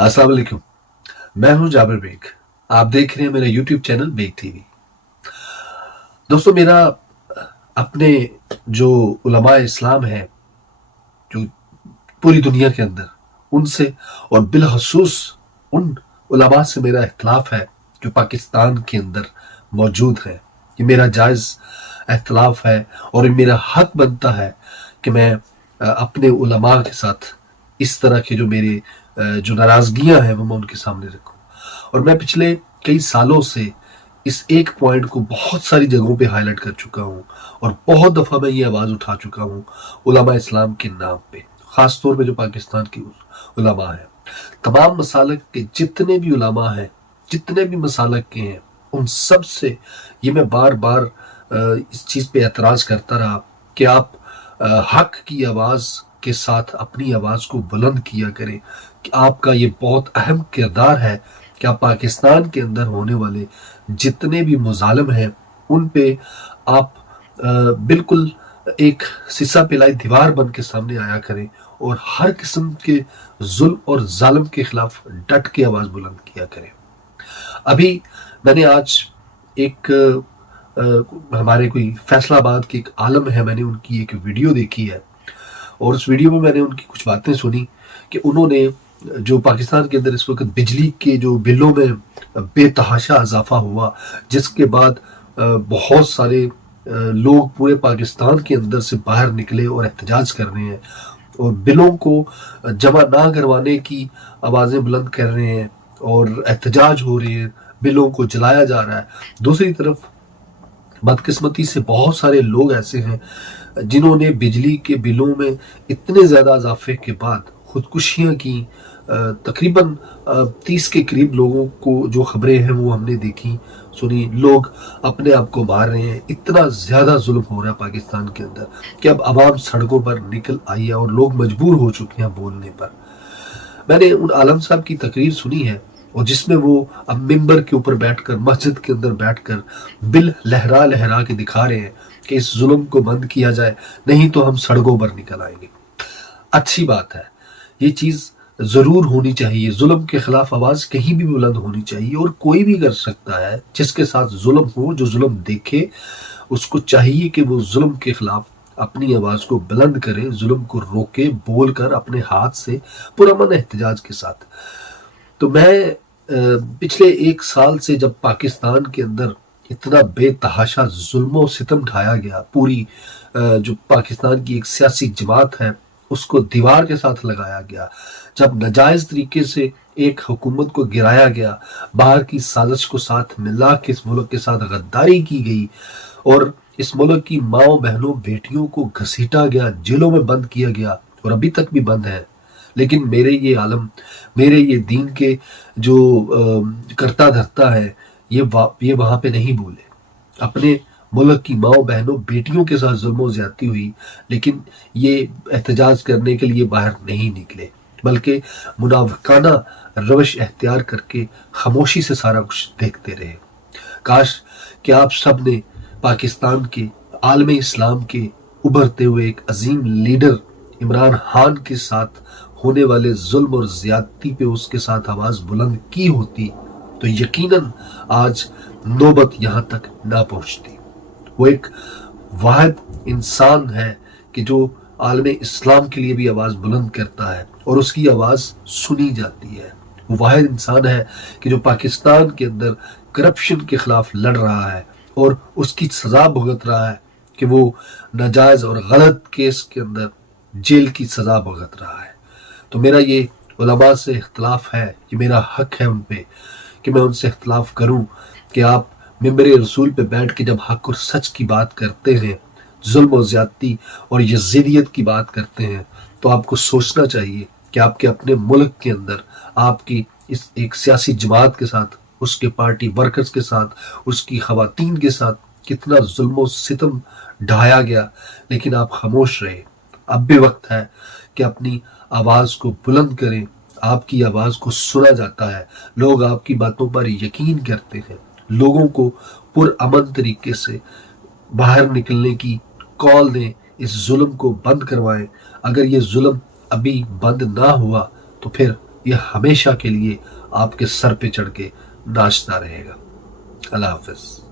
अस्सलाम वालेकुम। मैं हूं जाबिर बेग। आप देख रहे हैं मेरा यूट्यूब चैनल बेग टीवी। दोस्तों, मेरा अपने जो उलमा इस्लाम है, जो पूरी दुनिया के अंदर, उनसे और बिलखसूस उन उलमा से मेरा इख्तिलाफ है जो पाकिस्तान के अंदर मौजूद है। ये मेरा जायज़ इख्तिलाफ है और ये मेरा हक बनता है कि मैं अपने उलमा के साथ इस तरह के जो मेरे जो नाराज़गियाँ हैं वो मैं उनके सामने रखूं। और मैं पिछले कई सालों से इस एक पॉइंट को बहुत सारी जगहों पे हाईलाइट कर चुका हूँ और बहुत दफ़ा मैं ये आवाज़ उठा चुका हूँ उलमा इस्लाम के नाम पे, ख़ास तौर पे जो पाकिस्तान की उलमा है। तमाम मसालक के जितने भी उलमा हैं, जितने भी मसालक के हैं, उन सब से ये मैं बार बार इस चीज़ पे एतराज़ करता रहा कि आप हक की आवाज़ के साथ अपनी आवाज़ को बुलंद किया करें कि आपका ये बहुत अहम किरदार है कि आप पाकिस्तान के अंदर होने वाले जितने भी मुजालिम हैं उन पे आप बिल्कुल एक सीसा पिलाई दीवार बन के सामने आया करें और हर किस्म के जुल्म और जालिम के खिलाफ डट के आवाज़ बुलंद किया करें। अभी मैंने आज एक हमारे कोई फैसलाबाद के एक आलम है, मैंने उनकी एक वीडियो देखी है और उस वीडियो में मैंने उनकी कुछ बातें सुनी कि उन्होंने जो पाकिस्तान के अंदर इस वक्त बिजली के जो बिलों में बेतहाशा इजाफा हुआ, जिसके बाद बहुत सारे लोग पूरे पाकिस्तान के अंदर से बाहर निकले और एहतजाज कर रहे हैं और बिलों को जमा ना करवाने की आवाज़ें बुलंद कर रहे हैं और एहतजाज हो रही है, बिलों को जलाया जा रहा है। दूसरी तरफ बदकिस्मती से बहुत सारे लोग ऐसे हैं जिन्होंने बिजली के बिलों में इतने ज़्यादा इजाफे के बाद खुदकुशियाँ की। तकरीबन 30 के करीब लोगों को जो खबरें हैं वो हमने देखी सुनी। लोग अपने आप को मार रहे हैं। इतना ज़्यादा जुल्म हो रहा है पाकिस्तान के अंदर कि अब आवाम सड़कों पर निकल आई है और लोग मजबूर हो चुके हैं बोलने पर। मैंने उन आलम साहब की तकरीर सुनी है और जिसमें वो अब मिंबर के ऊपर बैठकर, मस्जिद के अंदर बैठकर बिल लहरा लहरा के दिखा रहे हैं कि इस जुल्म को बंद किया जाए, नहीं तो हम सड़कों पर निकल आएंगे। अच्छी बात है, ये चीज़ ज़रूर होनी चाहिए। जुल्म के खिलाफ आवाज़ कहीं भी बुलंद होनी चाहिए और कोई भी कर सकता है जिसके साथ जुल्म हो, जो जुल्म देखे, उसको चाहिए कि वो जुल्म के खिलाफ अपनी आवाज़ को बुलंद करे, जुल्म को रोके, बोल कर अपने हाथ से पुरअमन एहतजाज के साथ। तो मैं पिछले एक साल से जब पाकिस्तान के अंदर इतना बेतहाशा जुल्म सितम ढाया गया, पूरी जो पाकिस्तान की एक सियासी जमात है उसको दीवार के साथ लगाया गया, जब नाजायज तरीके से एक हुकूमत को गिराया गया, बाहर की साजिश को साथ मिला के इस मुल्क के साथ गद्दारी की गई और इस मुल्क की माओ बहनों बेटियों को घसीटा गया, जेलों में बंद किया गया और अभी तक भी बंद है। लेकिन मेरे ये आलम, मेरे ये दीन के जो करता धरता है, ये वहां पे नहीं बोले। अपने मुल्क की माओ बहनों बेटियों के साथ जुल्म ज्यादती हुई, लेकिन ये एहतजाज करने के लिए बाहर नहीं निकले, बल्कि मुनाफिकाना रवश अख्तियार करके खामोशी से सारा कुछ देखते रहे। काश कि आप सब ने पाकिस्तान के आलम इस्लाम के उभरते हुए एक अजीम लीडर इमरान खान के साथ होने वाले जुल्म और ज्यादती पे उसके साथ आवाज़ बुलंद की होती तो यकीनन आज नौबत यहाँ तक ना पहुँचती। वो एक वाहिद इंसान है कि जो आलम इस्लाम के लिए भी आवाज़ बुलंद करता है और उसकी आवाज़ सुनी जाती है। वो वाहिद इंसान है कि जो पाकिस्तान के अंदर करप्शन के खिलाफ लड़ रहा है और उसकी सज़ा भुगत रहा है कि वो नाजायज़ और गलत केस के अंदर जेल की सज़ा भुगत रहा है। तो मेरा ये उलमा से इख्तिलाफ है, ये मेरा हक है उन पे कि मैं उनसे इख्तिलाफ करूं कि आप मिंबर रसूल पे बैठ के जब हक और सच की बात करते हैं, जुल्म और ज्यादती और यजीदियत की बात करते हैं, तो आपको सोचना चाहिए कि आपके अपने मुल्क के अंदर आपकी इस एक सियासी जमात के साथ, उसके पार्टी वर्कर्स के साथ, उसकी खवातीन के साथ कितना जुल्म सितम ढाया गया, लेकिन आप खामोश रहे। अब भी वक्त है कि अपनी आवाज़ को बुलंद करें। आपकी आवाज़ को सुना जाता है, लोग आपकी बातों पर यकीन करते हैं, लोगों को पुरअमन तरीके से बाहर निकलने की कॉल दें, इस जुल्म को बंद करवाएं। अगर ये जुल्म अभी बंद ना हुआ तो फिर یہ ہمیشہ کے لیے آپ کے سر پہ چڑھ کے ناچتا رہے گا. اللہ حافظ.